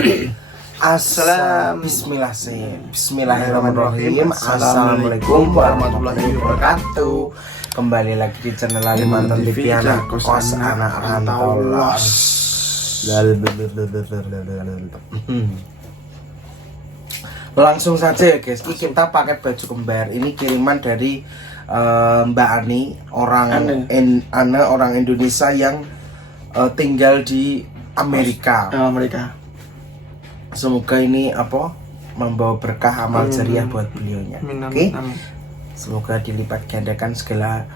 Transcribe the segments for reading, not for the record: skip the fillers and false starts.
Bismillahirrahmanirrahim. Assalamualaikum warahmatullahi wabarakatuh. Kembali lagi di channel Alimantan TV, anak kos, anak rantau los. Langsung saja ya guys, kita pakai baju kembar. Ini kiriman dari Mbak Ani, orang Indonesia yang tinggal di Amerika. Semoga ini membawa berkah amal jariah buat beliaunya. Oke. Semoga dilipat gandakan segala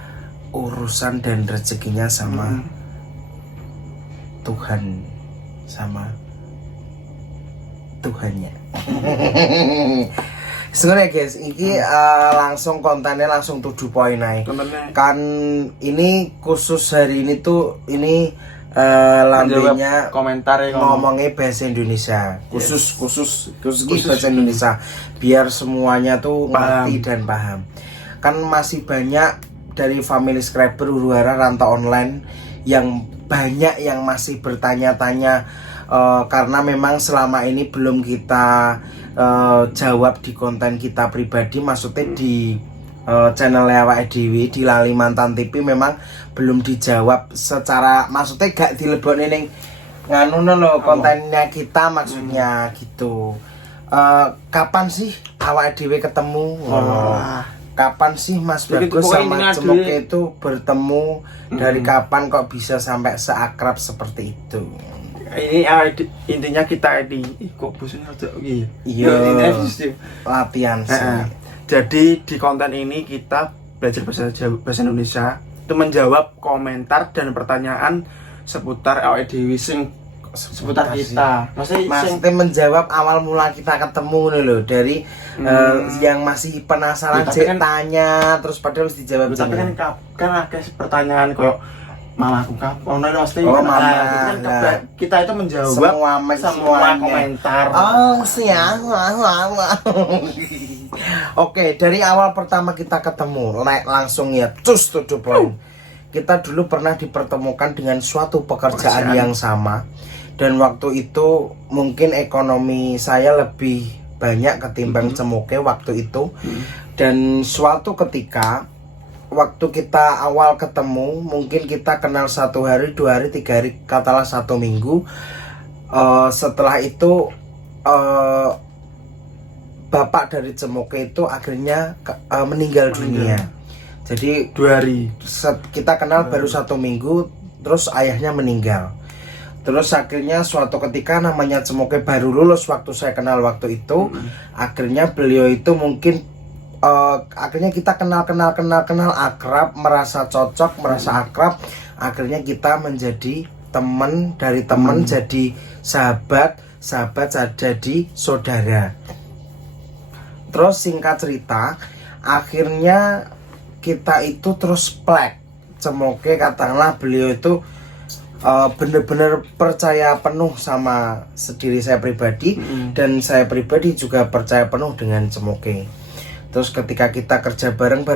urusan dan rezekinya sama Tuhan, sama Tuhannya. Sebenarnya guys, ini langsung kontennya langsung 7 poin naik. Kan ini khusus hari ini tuh ini lambenya komentar ngomongnya bahasa Indonesia, khusus bahasa Indonesia biar semuanya tuh ngerti dan paham. Kan masih banyak dari family subscriber huru-hara rantau online yang banyak yang masih bertanya-tanya karena memang selama ini belum kita jawab di konten kita pribadi, maksudnya di channel awake dhewe di Alimantan TV memang belum dijawab secara, maksudnya gak dilebokne ning nganu lho kontennya kita, maksudnya gitu. Kapan sih awake dhewe ketemu? Kapan sih Mas Bagus sama Cemoke itu bertemu? Dari kapan kok bisa sampai seakrab seperti itu? Ini intinya kita di kok busnya aja iya latihan sih. Jadi di konten ini kita belajar bahasa Indonesia, itu menjawab komentar dan pertanyaan seputar awake dhewe sing seputar kita. Maksudnya menjawab awal mula kita ketemu nih loh, dari yang masih penasaran kan, tanya terus padahal harus dijawab. Tapi kan ada pertanyaan kok malah aku kita itu menjawab semua komentar. Oke, dari awal pertama kita ketemu langsung ya cus 7 poin. Kita dulu pernah dipertemukan dengan suatu pekerjaan yang sama, dan waktu itu mungkin ekonomi saya lebih banyak ketimbang Cemoke waktu itu. Dan suatu ketika waktu kita awal ketemu, mungkin kita kenal 1 hari, 2 hari, 3 hari, katalah 1 minggu. Setelah itu bapak dari Cemoke itu akhirnya meninggal dunia. Jadi 2 hari kita kenal baru 1 minggu, terus ayahnya meninggal. Terus akhirnya suatu ketika namanya Cemoke baru lulus waktu saya kenal waktu itu. Akhirnya beliau itu mungkin akhirnya kita kenal akrab, merasa cocok, merasa akrab. Akhirnya kita menjadi teman, dari teman jadi sahabat jadi saudara. Terus singkat cerita, akhirnya kita itu terus plek. Cemoke katakanlah beliau itu benar-benar percaya penuh sama diri saya pribadi, dan saya pribadi juga percaya penuh dengan Cemoke. Terus ketika kita kerja bareng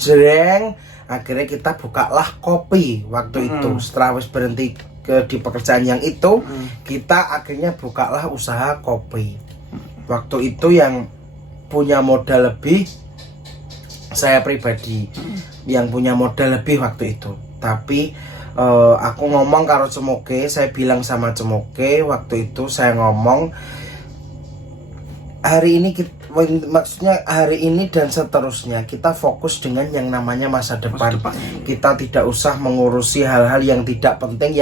jreng, akhirnya kita bukalah kopi waktu itu. Setelah berhenti di pekerjaan yang itu, kita akhirnya bukalah usaha kopi. Waktu itu yang punya modal lebih saya pribadi, yang punya modal lebih waktu itu. Tapi aku ngomong karo Cemoke, saya bilang sama Cemoke waktu itu, saya ngomong maksudnya hari ini dan seterusnya kita fokus dengan yang namanya masa depan. Kita tidak usah mengurusi hal-hal yang tidak penting,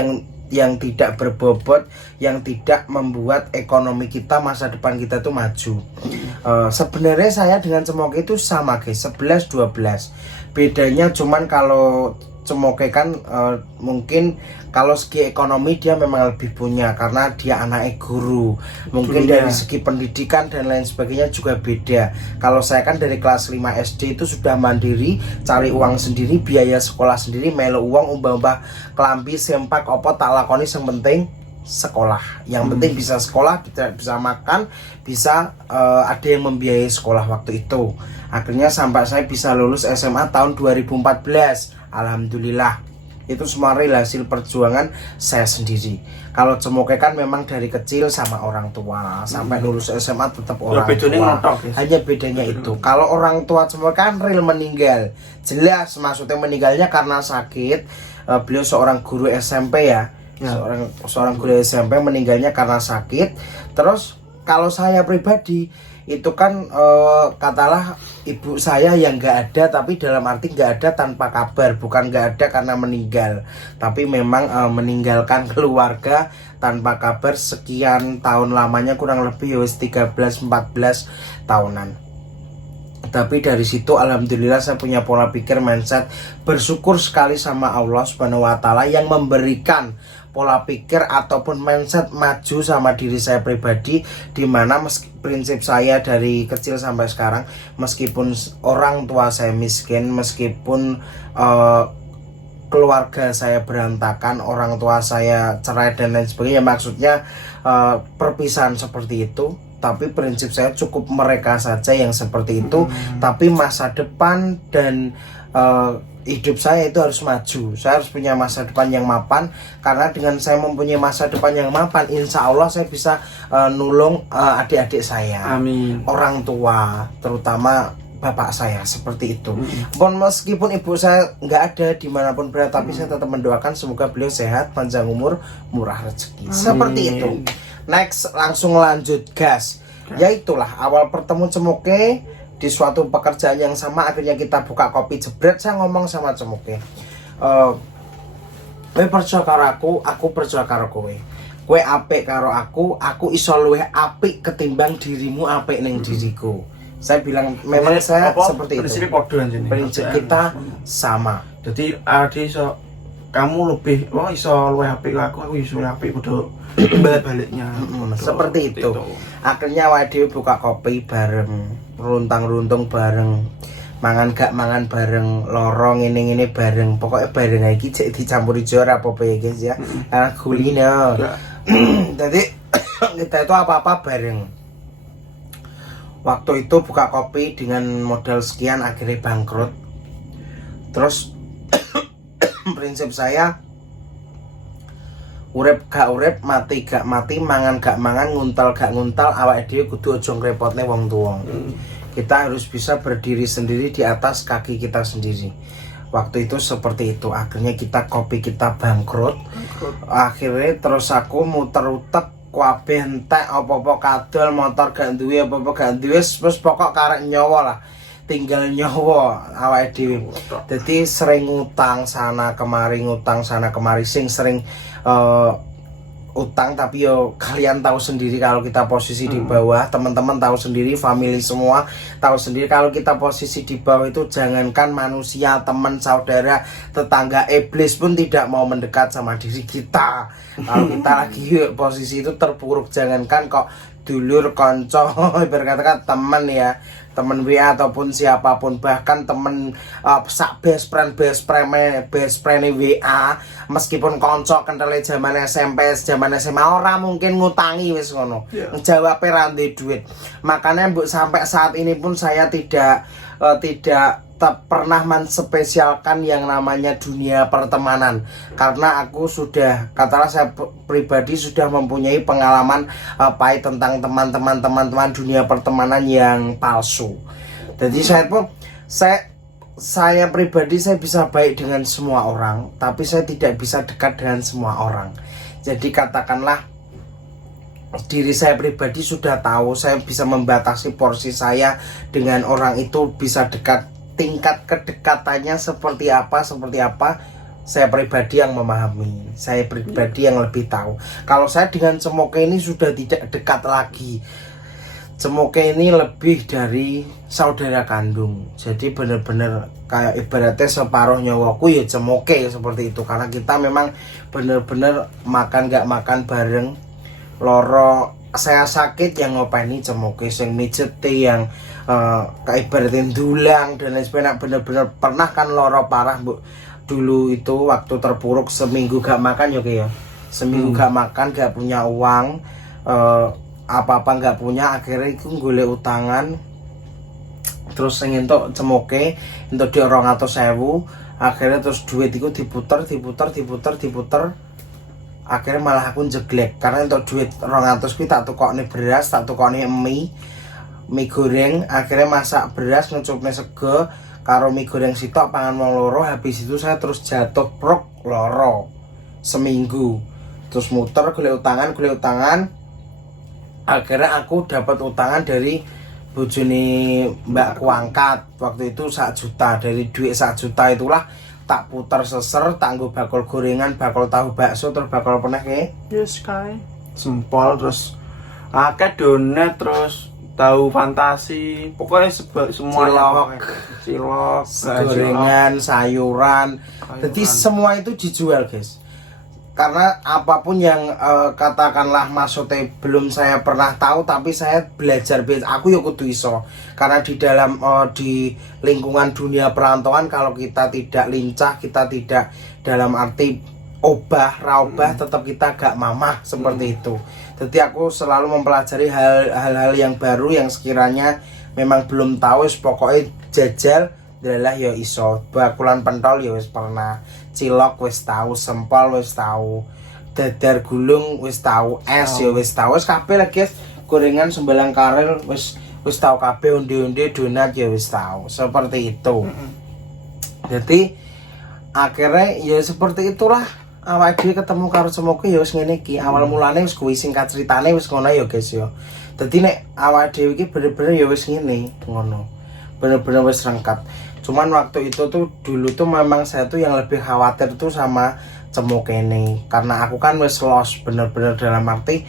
yang tidak berbobot, yang tidak membuat ekonomi kita, masa depan kita tuh maju. Sebenarnya saya dengan Cemoke itu sama guys, 11-12. Bedanya cuman kalau Cemoke kan mungkin kalau segi ekonomi dia memang lebih punya karena dia anaknya guru. Mungkin dari segi pendidikan dan lain sebagainya juga beda. Kalau saya kan dari kelas 5 SD itu sudah mandiri, cari uang sendiri, biaya sekolah sendiri, melu uang umbah-umbah kelambi sempak opo tak lakoni, yang penting sekolah. Yang penting bisa sekolah, bisa makan, bisa ada yang membiayai sekolah waktu itu. Akhirnya sampai saya bisa lulus SMA tahun 2014. Alhamdulillah. itu semua real hasil perjuangan saya sendiri. Kalau Cemoke kan memang dari kecil sama orang tua, sampai lulus SMA tetap orang tua. Hanya bedanya itu. Kalau orang tua Cemoke kan real meninggal. Jelas maksudnya meninggalnya karena sakit. Beliau seorang guru SMP ya. Seorang guru SMP meninggalnya karena sakit. Terus kalau saya pribadi itu kan katalah ibu saya yang nggak ada, tapi dalam arti nggak ada tanpa kabar, bukan nggak ada karena meninggal, tapi memang meninggalkan keluarga tanpa kabar sekian tahun lamanya, kurang lebih 13-14 tahunan. Tapi dari situ alhamdulillah saya punya pola pikir mindset bersyukur sekali sama Allah Subhanahu wa taala yang memberikan pola pikir ataupun mindset maju sama diri saya pribadi, dimana prinsip saya dari kecil sampai sekarang, meskipun orang tua saya miskin, meskipun keluarga saya berantakan, orang tua saya cerai dan lain sebagainya, maksudnya perpisahan seperti itu, tapi prinsip saya cukup mereka saja yang seperti itu. Tapi masa depan dan hidup saya itu harus maju. Saya harus punya masa depan yang mapan, karena dengan saya mempunyai masa depan yang mapan, insya Allah saya bisa nulung adik-adik saya. Amin. Orang tua, terutama bapak saya, seperti itu. Meskipun ibu saya nggak ada dimanapun berada, tapi saya tetap mendoakan semoga beliau sehat, panjang umur, murah rezeki. Seperti itu. Next, langsung lanjut gas. Ya itulah awal bertemu Cemoke di suatu pekerjaan yang sama, akhirnya kita buka kopi jebret. Saya ngomong sama Cemoke, kowe percaya karo aku percaya karo kowe. Kowe apik karo aku iso luwih apik ketimbang dirimu apik ning diriku. Saya bilang memang saya seperti itu. Prinsip kita sama. Jadi iso kamu lebih iso luwih apik aku iso luwih apik kudu balik-baliknya. Seperti itu. Akhirnya wae buka kopi bareng, runtang-runtung bareng, mangan gak mangan bareng, lorong ini bareng, pokoknya bareng lagi dicampuri jor apa ya guys ya, kuliner. Jadi kita itu apa-apa bareng. Waktu itu buka kopi dengan modal sekian akhirnya bangkrut. Terus prinsip saya, urip gak urip, mati gak mati, mangan gak mangan, nguntal gak nguntal, awake dhewe kudu aja ngrepotne wong tuwa. Kita harus bisa berdiri sendiri di atas kaki kita sendiri. Waktu itu seperti itu. Akhirnya kopi kita bangkrut. Akhirnya terus aku muter utek kabeh entek apa-apa kadol, motor gak duwe, apa-apa gak duwe, wis pokok karek nyawa lah. Tinggal nyawa awake dhewe. Dadi sering ngutang sana kemari, sing sering utang, tapi yo kalian tahu sendiri kalau kita posisi di bawah, teman-teman tahu sendiri, family semua tahu sendiri kalau kita posisi di bawah itu, jangankan manusia, teman, saudara, tetangga, iblis pun tidak mau mendekat sama diri kita. Kalau kita lagi posisi itu terpuruk, jangankan kok dulur, konco, berkata teman ya, temen WA ataupun siapapun, bahkan temen sak best friend WA, meskipun konco kentele zaman SMP, zaman SMA, orang mungkin ngutangi wis ngono. Jawab rande duit. Makanya sampai saat ini pun saya tidak pernah menspesialkan yang namanya dunia pertemanan, karena aku sudah, katalah saya pribadi sudah mempunyai pengalaman pahit tentang teman-teman dunia pertemanan yang palsu. Jadi saya pribadi saya bisa baik dengan semua orang, tapi saya tidak bisa dekat dengan semua orang. Jadi katakanlah diri saya pribadi sudah tahu, saya bisa membatasi porsi saya dengan orang itu, bisa dekat, tingkat kedekatannya seperti apa, saya pribadi yang memahami, saya pribadi yang lebih tahu. Kalau saya dengan Cemoke ini sudah tidak dekat lagi. Cemoke ini lebih dari saudara kandung. Jadi benar-benar kayak ibaratnya separuh nyawaku ya Cemoke, seperti itu. Karena kita memang benar-benar makan gak makan bareng. Loro saya sakit yang ngopeni Cemoke, sing mijeti, yang kayak ibaratin dulang dan lain sebagainya. Bener-bener pernah kan loro parah bu, dulu itu waktu terpuruk, seminggu gak makan ya, seminggu gak makan, gak punya uang, apa-apa gak punya. Akhirnya itu golek utangan, terus sing entuk Cemoke entuk di 200.000. Akhirnya terus duit itu diputer, akhirnya malah aku jeglek karena untuk duit 200 kuwi tak tukokne beras, tak tukokne mie goreng. Akhirnya masak beras, ngecupne sego karo mie goreng sitok, pangan wong loro. Habis itu saya terus jatuh prok loro seminggu, terus muter golek utangan. Akhirnya aku dapat utangan dari bojone mbakku angkat waktu itu 1 juta. Dari duit 1 juta itulah tak putar seser, tak nggo bakul gorengan, bakul tahu bakso, terus bakul peneh ke yes kae sempol, terus akeh donat, terus tahu fantasi, pokoknya semuanya, cilok, gorengan, sayuran. Jadi semua itu dijual guys, karena apapun yang katakanlah maksudnya belum saya pernah tahu, tapi saya belajar, aku ya kudu iso. Karena di dalam di lingkungan dunia perantauan, kalau kita tidak lincah, kita tidak dalam arti raubah, tetap kita gak mamah seperti itu. Jadi aku selalu mempelajari hal-hal yang baru yang sekiranya memang belum tahu, pokoknya jajal adalah ya iso. Bakulan pentol ya wis pernah, cilok wis tahu, sempol wis tahu, dadar gulung wis tahu, es ya wis tahu, wis kabeh lah guys. Gorengan sembalang karel wis tahu kabeh, onde-onde donat ya wis tahu. Seperti itu. Jadi akhirnya ya seperti itulah awake dhewe ketemu karo semoga ya wis ngene iki. Awal mulane wis kuwi, singkat ceritane wis ngono ya guys ya. Dadi nek awake dhewe iki bener-bener ya wis ngene ngono. Bener-bener wis rengkat. Cuman waktu itu tuh dulu tuh memang saya tuh yang lebih khawatir tuh sama cemok ini, karena aku kan wis lost bener-bener, dalam arti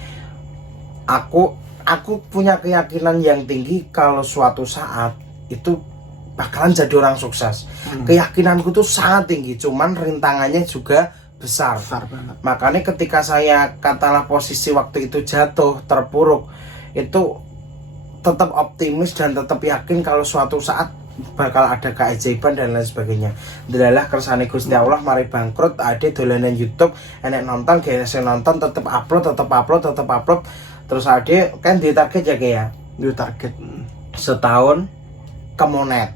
aku punya keyakinan yang tinggi kalau suatu saat itu bakalan jadi orang sukses. Keyakinanku tuh sangat tinggi, cuman rintangannya juga besar banget. Makanya ketika saya katalah posisi waktu itu jatuh terpuruk, itu tetap optimis dan tetap yakin kalau suatu saat bakal ada keajaiban dan lain sebagainya. Delalah kersane Gusti Allah mari bangkrut, ade dolanan YouTube, enek nonton, GSC nonton, tetap upload. Terus ade kan di target ya kayak Di target setahun kemonet.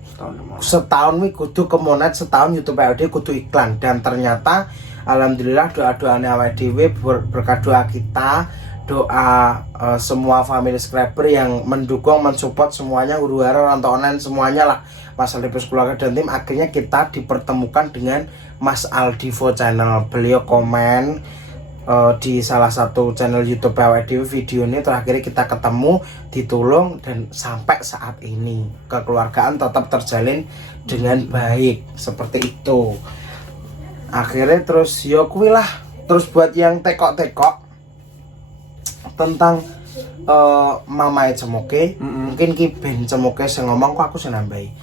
Setahun wi kudu kemonet, setahun YouTube ade kudu iklan. Dan ternyata alhamdulillah doa-doane awake dhewe, berkat doa kita, doa semua family subscriber yang mendukung, mensupport semuanya, huru-hara, rontonan semuanya lah, Mas Aldivos keluarga dan tim, akhirnya kita dipertemukan dengan Mas Aldivo channel. Beliau komen di salah satu channel YouTube PWD video ini, terakhir kita ketemu, ditolong, dan sampai saat ini kekeluargaan tetap terjalin dengan baik seperti itu. Akhirnya terus yo kuwi lah, terus buat yang tekok-tekok tentang mamae cemoke, mungkin ki ben cemoke sing ngomong, kok aku sing nambahi.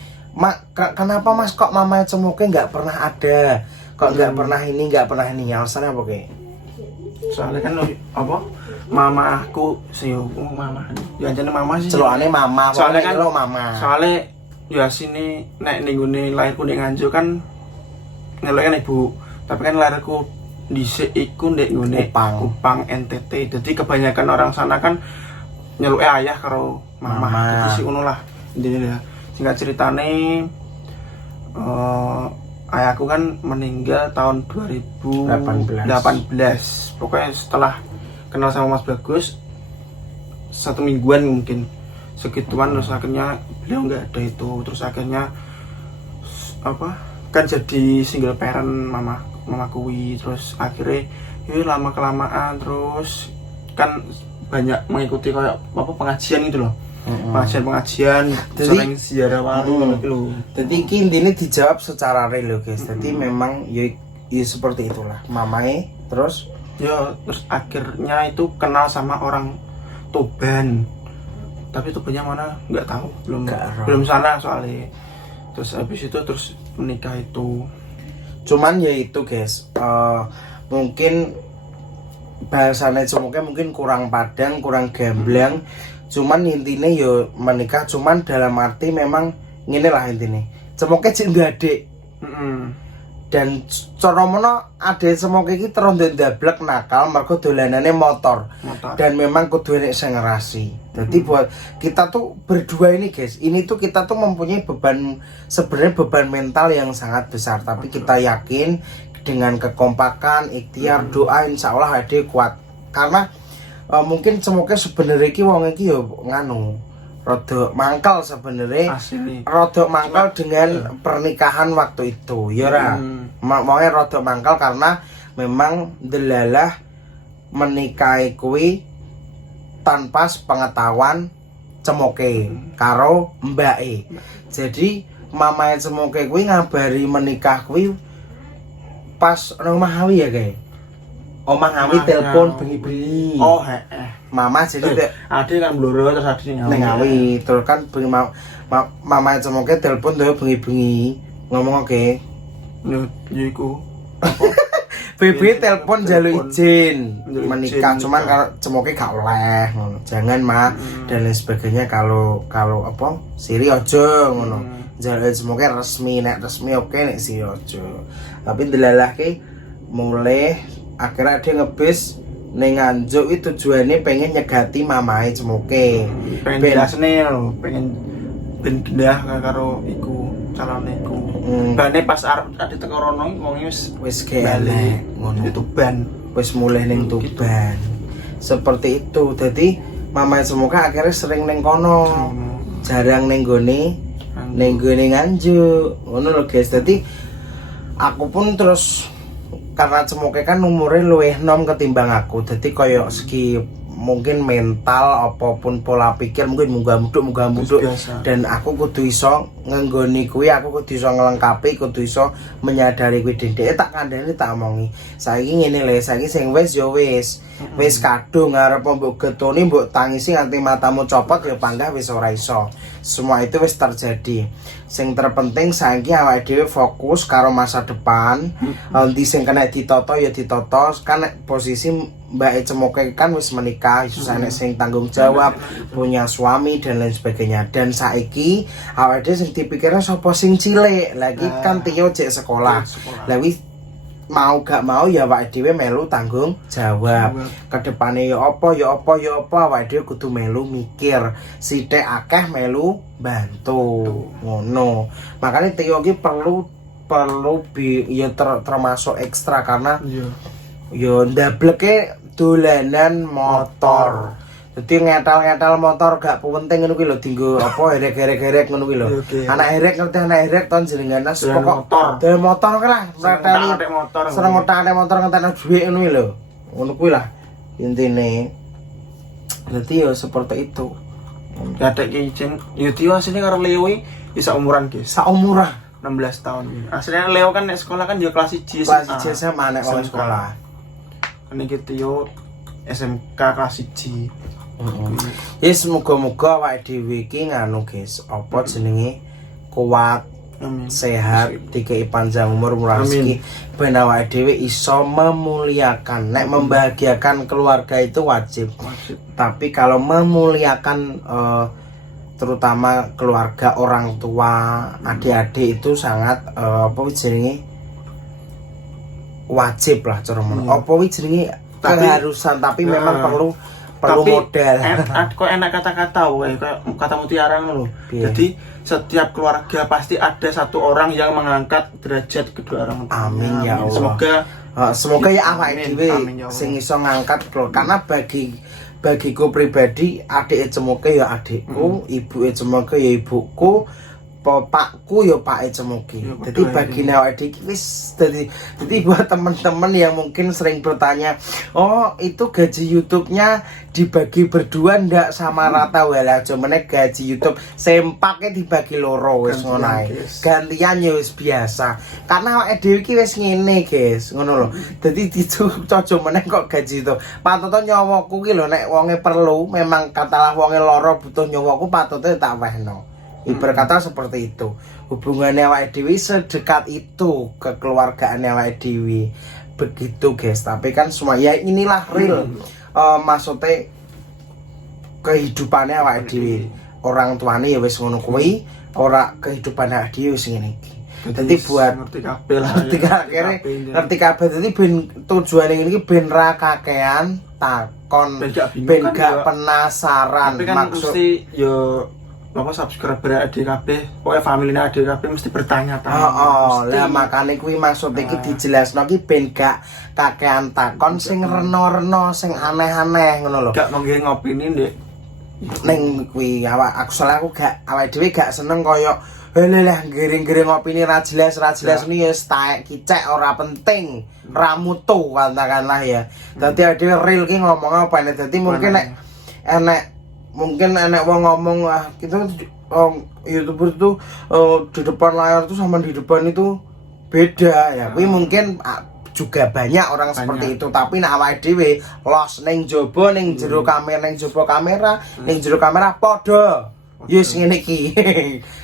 Kenapa Mas kok mamae cemoke nggak pernah ada, kok nggak pernah ini, alasannya apa ke? Soalnya kan apa, mama aku sih mama, ya jane mama sih, Celokane mama, soalnya kan lo mama. Soalnya ya sini nek ning gone lahirku ning Nganjuk kan ngeloke kan ibu, tapi kan lahirku dhisik iku ndek ngene Kupang NTT. Jadi kebanyakan orang sana kan nyeluke ayah karo mama. Jadi sik ngono lah. Intine ya. Singkat ceritane ayahku kan meninggal tahun 2018. Pokoknya setelah kenal sama Mas Bagus 1 mingguan mungkin segituan, terus akhirnya beliau nggak ada itu. Terus akhirnya apa? Kan jadi single parent mama kuwi. Terus akhirnya ini lama kelamaan terus kan banyak mengikuti kayak apa pengajian gitu loh. Pengajian sering ziarah warung gitu. Jadi ini dijawab secara real guys. Jadi memang ya seperti itulah mamae. Terus akhirnya itu kenal sama orang Tuban. Tapi Tubannya mana nggak tahu, belum sana soalnya. Terus habis itu terus menikah itu. Cuman ya itu guys, mungkin bahasanya mungkin kurang padang, kurang gamblang. Cuman intinya ya menikah, cuman dalam arti memang ngene lah intinya. Cemoke cek adik. Dan cara mono ade semoke iki terus ndablek nakal mergo dolanane motor. Dan memang kudu enek sing ngerasi. Jadi buat kita tuh berdua ini guys, ini tuh kita tuh mempunyai sebenarnya beban mental yang sangat besar, tapi kita yakin dengan kekompakan, ikhtiar, doa insya Allah ade kuat. Karena mungkin semoga sebenarnya iki wong iki yo nganu rodok mangkal sebenarnya, rodok mangkal dengan pernikahan waktu itu, ya ora. Maunya rodok mangkal karena memang delalah menikahi kuwi tanpa pengetahuan cemoke karo mbake. Jadi mamae cemoke kuwi ngabari menikah kuwi pas nang Mahawi ya kae. Omah Ngawi telepon bengi-bengi. Oh, heeh. Mama jadi ade kan bloro terus ade ning Ngawi. Terus kan bengi mama cemoke telepon tuh bengi-bengi ngomong oke. Yo iku. BB telepon jaluk izin menikah, cuman kalau cemoke gak oleh ngono. Jangan mah dan lain sebagainya kalau apa? Siri aja ngono. Jaluk cemoke resmi, nek resmi oke, nek siri aja. Tapi delalahke mulai akhirnya dia ngebis ning Nganjuk itu tujuannya pengen nyegati mamae cemoke. Pengen jelasne lho, pengen ben pindah karo iku calone iku. Bane pas arep ade teko rono wong wis balik ngono. Tuban. Wis mulai ning Tuban. Seperti itu. Jadi mamae cemoke akhirnya sering ning kono. Jarang ning gone Nganjuk. Ngono lho guys. Jadi aku pun terus karena cemoke kan umurnya luwih nom ketimbang aku, jadi koyo segi mungkin mental apapun pola pikir mungkin munggah muduk dan aku kudu iso ngenggoni kuwi, aku kudu iso ngelengkapi, kudu iso menyadari kuwi dendek tak kandhani tak omongi saiki ngene lho, saiki sing wis ya wis kadung arep mbok getoni mbok tangisi nganti matamu copot ya panggah wis ora iso. Semua itu wis terjadi. Sing terpenting saiki awake dhewe fokus karo masa depan. Endi sing kena ditoto ya ditoto. Kan posisi Mbak Cemoke kan wis menikah, susah nek sing tanggung jawab, punya suami dan lain sebagainya. Dan saiki awake dhewe sing dipikirnya sapa sing cilik. Lagi kan Tio jek sekolah. Lah wis mau gak mau ya awake dhewe melu tanggung jawab. Kedepane ya apa awake dhewe kudu melu mikir. Sithik akeh melu bantu. Ngono. Makanya Tio iki perlu ya termasuk ekstra karena yo ndableke dolanan motor. Jadi ngetal motor gak penting ngono kuwi lho dienggo apa herek-herek ngono kuwi lho. Anak herek ngerti anak herek ton jenengan pokok dol motor kan lah mreteli motor. Seneng otak motor ngentekno dhuwit ngono kuwi lho. Ngono kuwi lah intine. Jadi yo seperti itu. Gadek izin. Yo Tio asline karo Leo iki umuran guys. Saumuran 16 tahun. Aslinya Leo kan nek sekolah kan dia kelas 1 kelas 1 SMA nek wong sekolah. Ini Tio SMK kelas 1. Yes, muga-muga awake dhewe iki nganu guys, apa jenenge kuat, sehat, dikei panjang umur, murah rezeki, ben awake dhewe iso memuliakan. Nek membahagiakan keluarga itu wajib. Tapi kalau memuliakan terutama keluarga, orang tua, adik-adik itu sangat apa jenenge wajib lah cara ngono. Apa jenenge keharusan, tapi memang perlu modal. Kok enak kata-kata wae kayak kata mutiara ngono lho. Jadi setiap keluarga pasti ada satu orang yang mengangkat derajat kedua orang tua. Amin ya Allah. Semoga ya awake dhewe sing iso ngangkat karena bagiku pribadi adik Cemoke ya adikku, ibu Cemoke ya ibuku, pakku ya Pak Cemoke. Jadi bagi awake dhewe wis jadi buat teman-teman yang mungkin sering bertanya, "Oh, itu gaji YouTube-nya dibagi berdua ndak sama rata?" Walah, jomene gaji YouTube sempake dibagi loro wis ngono ae. Gantian ya wis biasa. Karena awake dhewe iki wis ngene, guys. Ngono lho. Dadi dicoco meneh kok gaji itu. Patut nyawaku ki lho nek wonge perlu, memang katalah wonge loro butuh nyawaku patute tak wehno. Ibarat kata seperti itu. Hubungannya awake dhewe sedekat itu, kekeluargaan awake dhewe. Begitu guys. Tapi kan semua ya inilah real. Maksudnya kehidupannya awake dhewe. Orang tuane ya wis ngono kuwi, ora kehidupan awake dhewe wis ngene iki. Jadi buat ngerti kabeh lah. ngerti akhirnya ngerti kabeh dadi ben tujuane ini ben ra kakean takon ben gak penasaran. Tapi kan mesti yo apa subscriber ADKB, pokoknya family ADKB mesti bertanya-tanya. Lah makane kuwi maksud iki dijelasno ki ben gak kakean takon sing reno-reno sing aneh-aneh ngono lho. Gak mengge ngopini ndek Ning kuwi awak aku gak awake dhewe gak seneng koyo lah giring-giring opini ra jelas ini ya taek kicek ora penting, ra mutu katakanlah ya. Dadi dhewe real ki ngomong apa nek dadi mungkin nek enek wong ngomong kita YouTuber tuh di depan layar tuh sama di depan itu beda ya. Kuwi mungkin juga banyak orang seperti itu, tapi nek awake dhewe los ning jaba ning jero kamera ning jaba kamera ning jero kamera padha. Yes ngene iki.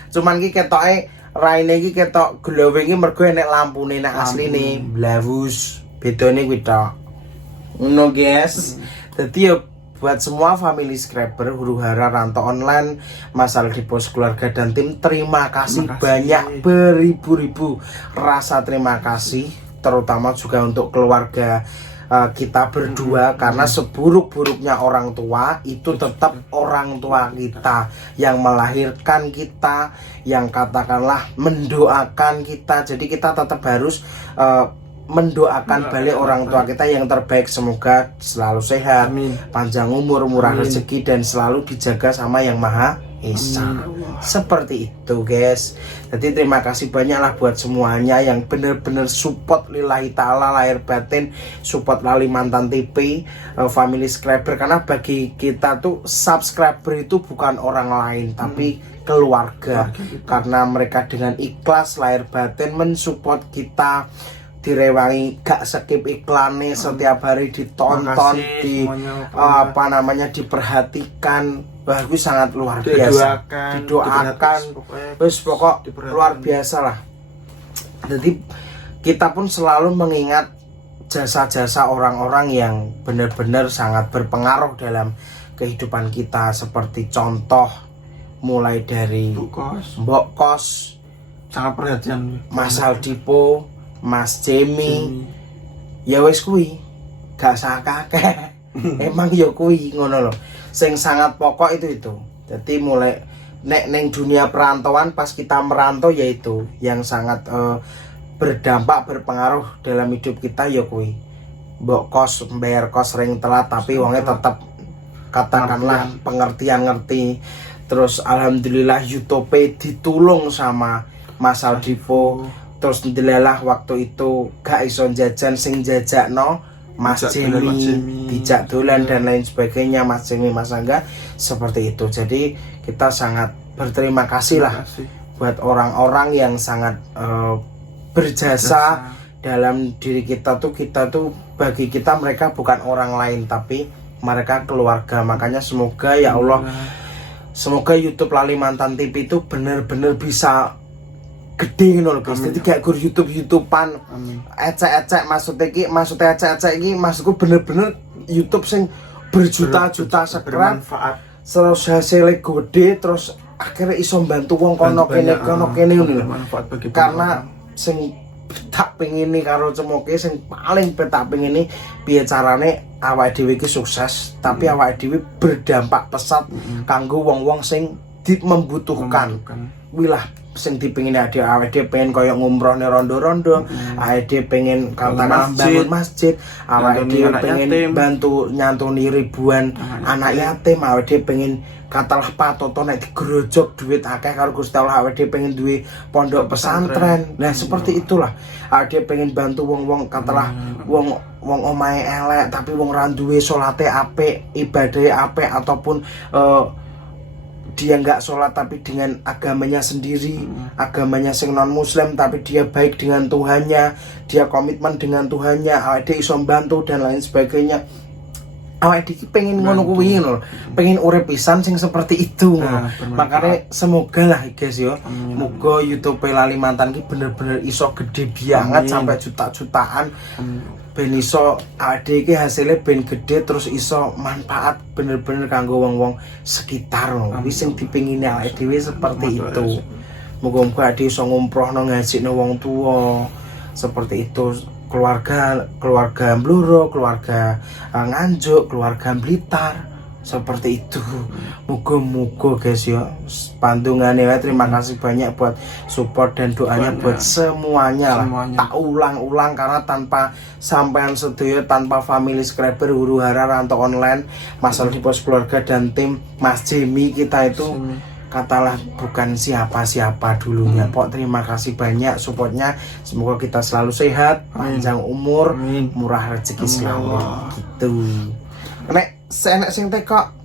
Cuman ki ketoke raine iki ketok glowing iki mergo enek lampune nek asline blawus. Bedone kuwi tok. Ngono guys. Dadi yo buat semua family scraper huru-hara rantau online Mas Aldi Bos keluarga dan tim terima kasih banyak beribu-ribu rasa terima kasih, terutama juga untuk keluarga kita berdua karena seburuk-buruknya orang tua itu tetap orang tua kita yang melahirkan kita, yang katakanlah mendoakan kita. Jadi kita tetap harus mendoakan balik orang tua kita yang terbaik, semoga selalu sehat, panjang umur, murah rezeki dan selalu dijaga sama Yang Maha Esa. Seperti itu guys. Jadi terima kasih banyaklah buat semuanya yang bener-bener support lillahi ta'ala lahir batin, support Lalimantan TV family subscriber, karena bagi kita tuh subscriber itu bukan orang lain tapi keluarga, karena mereka dengan ikhlas lahir batin mensupport kita, direwangi gak skip iklannya, setiap hari ditonton, diperhatikan. Wah, itu sangat luar biasa. Didoakan, terus pokok luar biasa lah. Jadi kita pun selalu mengingat jasa-jasa orang-orang yang benar-benar sangat berpengaruh dalam kehidupan kita, seperti contoh mulai dari Mbok Kos, sangat perhatian, Mas Aldipo, Mas Jemi, ya wis kuwi gak usah kakek. Emang ya kuwi ngono lho. Sing sangat pokok itu. Jadi mulai neng dunia perantauan, pas kita merantau yaitu yang sangat berdampak berpengaruh dalam hidup kita ya kuwi. Mbok kos bayar kos sering telat tapi wongnya tetap katakanlah pengertian ngerti. Terus alhamdulillah YouTube ditulung sama Mas Aldipo. Terus ndelalah waktu itu gak iso jajan, sing jajakno Mas Jemi, dijak dolan dan lain sebagainya, Mas Jemi, Mas Angga, seperti itu. Jadi kita sangat berterima kasih lah buat orang-orang yang sangat berjasa dalam diri kita tuh bagi kita mereka bukan orang lain tapi mereka keluarga. Makanya semoga ya Allah, semoga YouTube Lalimantan TV itu benar-benar bisa gede ngono lho guys. Dadi kayak guru YouTubean ecek-ecek maksudnya ecek-ecek iki maksudku bener-bener YouTube sing berjuta-juta subscribe, terus hasilnya gede, terus akhirnya iso bantu wong kono kene ngono lho. Karena sing tak pengini karo cemoke sing paling tak pengini piye carane awake dhewe iki sukses tapi awake dhewe berdampak pesat kanggo wong-wong sing membutuhkan. Wilah sing dipengin awake dhewe pengen koyo ngumrohne rondo-rondo, awake dhewe pengen katakan bangun masjid, awake dhewe pengen bantu nyantuni ribuan anak yatim, awake dhewe pengen katalah patoto nek digrojok duit akeh karo Gusti Allah, awake dhewe pengen duwe pondok pesantren. Nah, seperti itulah. Awake dhewe pengen bantu wong-wong katalah wong omahe elek tapi wong ra duwe salate apik, ibadahe apik, ataupun dia nggak sholat tapi dengan agamanya sendiri, agamanya sing non muslim tapi dia baik dengan Tuhannya, dia komitmen dengan Tuhannya, awake dhewe iso bantu dan lain sebagainya. Awake dhewe pengen ngono kuwi lho, pengen urip pisan sing seperti itu. Makanya semoga lah guys yo, muga YouTube Lalimantan ki bener-bener iso gede banget sampai juta-jutaan. Ben iso awake iki hasilnya ben gede terus iso manfaat bener-bener kanggo wong-wong sekitar lho. Kuwi sing dipengine awake dhewe seperti itu. Muga-muga ade iso ngumprohno ngasikno wong tuwa. Seperti itu, keluarga Bluro, keluarga Nganjuk, keluarga Blitar. Seperti itu. Muga-muga guys ya. Pandungane wae, terima kasih banyak buat support dan doanya buat semuanya lah. Tak ulang-ulang karena tanpa sampean sedaya, tanpa family subscriber Huru Hara Rantau Online, Masalah di Pos Keluarga dan tim Mas Jimmy kita itu katalah bukan siapa-siapa dulunya. Pok terima kasih banyak supportnya. Semoga kita selalu sehat, panjang umur, murah rezeki selalu. Gitu. Nek sing teko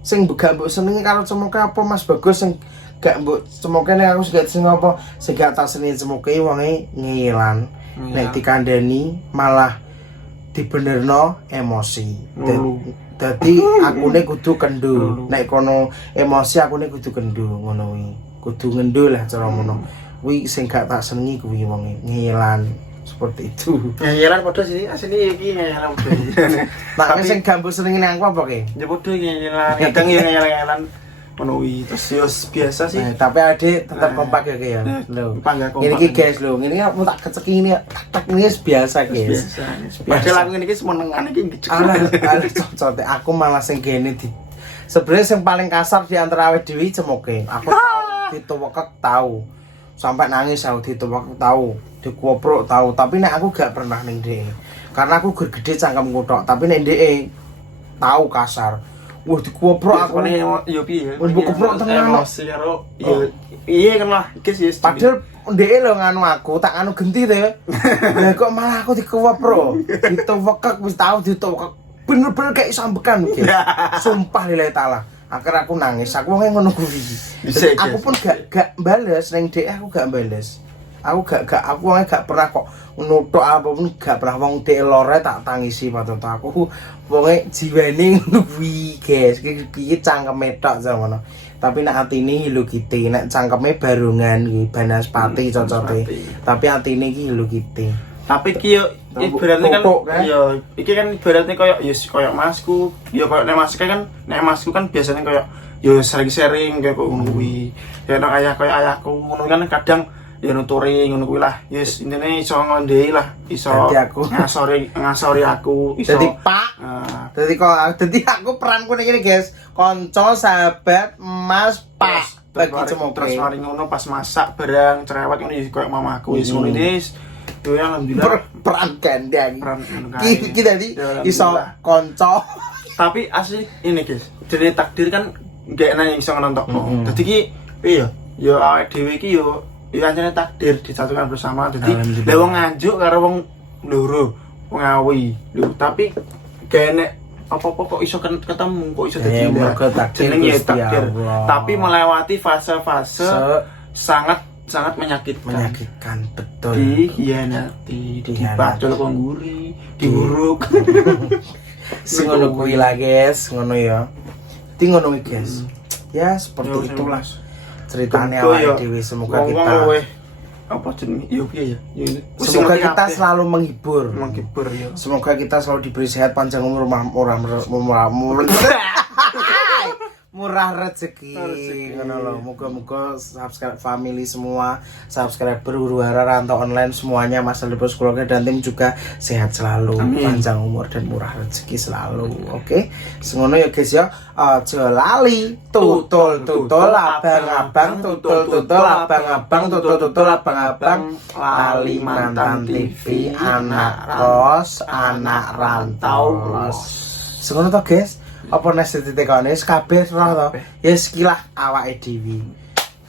sing gak mbok senengi karo cemoke apa Mas Bagus, sing gak mbok cemoke nek aku gak sing apa sing gak tak senengi cemoke wonge ngilan. Nek dikandani malah dibenerno emosi. Dadi akune kudu kendho. Nek kono emosi akune kudu kendho ngono kuwi. Kudu ngendho lah cara ngono. Kuwi sing gak tak senengi kuwi wonge ngilan. Seperti itu. Ngeyelan padha sih, asline iki ngeyelan padha. Tapi sing gambus senengi nang aku apa ki? Ya padha ngeyelan, kadang ya ngeyelan ngono kuwi. Terus yo biasa sih. Tapi adik tetap kompak ya ki ya. Lho. Ini ki guys lho, ngene aku tak keceki ini tak ini biasa guys. Padahal aku ngene iki semenengan iki ngecek. Alah cocote aku malah sing gene di sebenarnya yang paling kasar di antara awake dhewe cemoke. Aku tahu dituwekek tahu. Sampai nangis aku dituwekek tahu. Dikuoprok tahu, tapi nek aku gak pernah ning dhek. Karena aku gede cangkemku tok, tapi nek dhek tahu kasar. Wah dikuoprok aku ne yo piye? Wis keprok tenan emosi karo yo iya kan lah iki sih. Padahal dhek lho nganu aku, tak anu genti to. Lah kok malah aku dikuoprok. Dituwekek wis tahu dituwekek. Bener-bener kayak sambekan iki. Sumpah lillahi taala. Akhirnya aku nangis, aku wong ngono kuwi. Aku pun gak bales ning dhek, aku gak bales. Aku gak pernah kok nutuk apapun, gak pernah wong dhek lore tak tangisi patut aku. Wonge jiwane kuwi guys, iki cangkeme tok ngono. Tapi nek atine Hello Kitty, nek cangkeme Barungan iki Banaspati cocote. Tapi atine iki Hello Kitty. Tapi iki yo ibaratnya kan yo iki kan ibaratnya koyo yo koyo masku, yo koyo nek masku kan biasanya koyo yo sering-sering kayak kuwi. Ya nek ayahku ngono kan kadang ya nuturi ngono kuwi lah. Yes, intine iso ngondhei lah, iso ngasori aku, iso. Dadi Pak. Dadi aku peranku ning kene, guys. Kanca, sahabat, Mas, Pak. Bagi cemoke. Terus mari ngono pas masak barang cerewet ngono ya koyo mamaku wis ngono wis. Yo alhamdulillah peran gandeng. Iki tadi iso kanca. Tapi asli ini, guys. Jadi takdir kan gak enak yang iso nonton. Dadi ki piye yo awake dhewe iki yo ancene takdir disatukan bersama. Jadi lha wong Nganjuk karo wong Bluro, wong Ngawi. Lho, tapi gak enek apa-apa kok iso ketemu, kok iso dadi jenenge takdir. Tapi melewati fase-fase sangat menyakitkan, betul. Dikhianati, dibacol kongguri, diuruk. Sing ngono kuwi lah, guys, ngono ya. Ti ngono iki, guys. Ya, seperti itulah. Ceritanya awake dhewe, semoga kita apa jenenge yo piye ya. Semoga kita selalu menghibur ya. Semoga kita selalu diberi sehat, panjang umur, murah rezeki ngono lho. Moga-moga subscribe family semua, subscriber Huru Hara Rantau Online semuanya, Masalah di Pos Keluarga dan tim juga sehat selalu, panjang umur dan murah rezeki selalu. Oke. Semono ya guys ya. Aja lali tutul abang-abang, tutul abang-abang, tutul abang-abang, lali mantan TV, anak kos, anak rantau. Semono to guys. Apa nasi titikane kabeh ora to. Ya sekilah awake dhewe.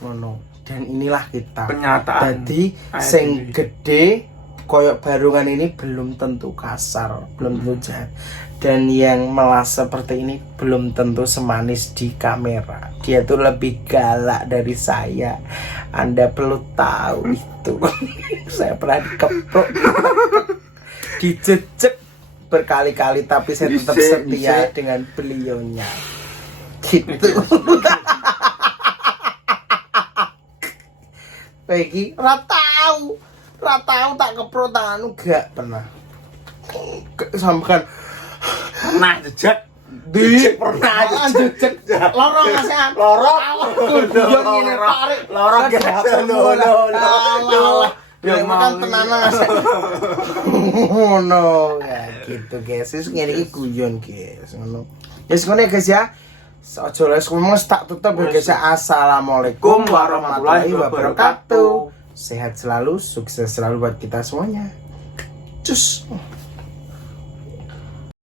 Ngono. Dan inilah kita. Penyataan. Jadi sing gede koyok Barungan ini belum tentu kasar, belum tentu jahat. Dan yang melas seperti ini belum tentu semanis di kamera. Dia tuh lebih galak dari saya. Anda perlu tahu itu. Saya pernah dikeprok, dijejek berkali-kali, tapi saya tetap setia dengan beliaunya. Gitu. Peggy, ratau tak keprot anu gak pernah. Sampekan nah jejak Di pernah jejek lorong Mas ya. Lorong. Guyon ngene tarik. Lorong Lho. Ya makan tenanan Mas. Ngono ya gitu guys. Wis ngene iki guyon guys ngono. Wis ngene guys ya. Aja les ngomong tak tutup ya guys. Assalamualaikum warahmatullahi wabarakatuh. Sehat selalu, sukses selalu buat kita semuanya. Cus.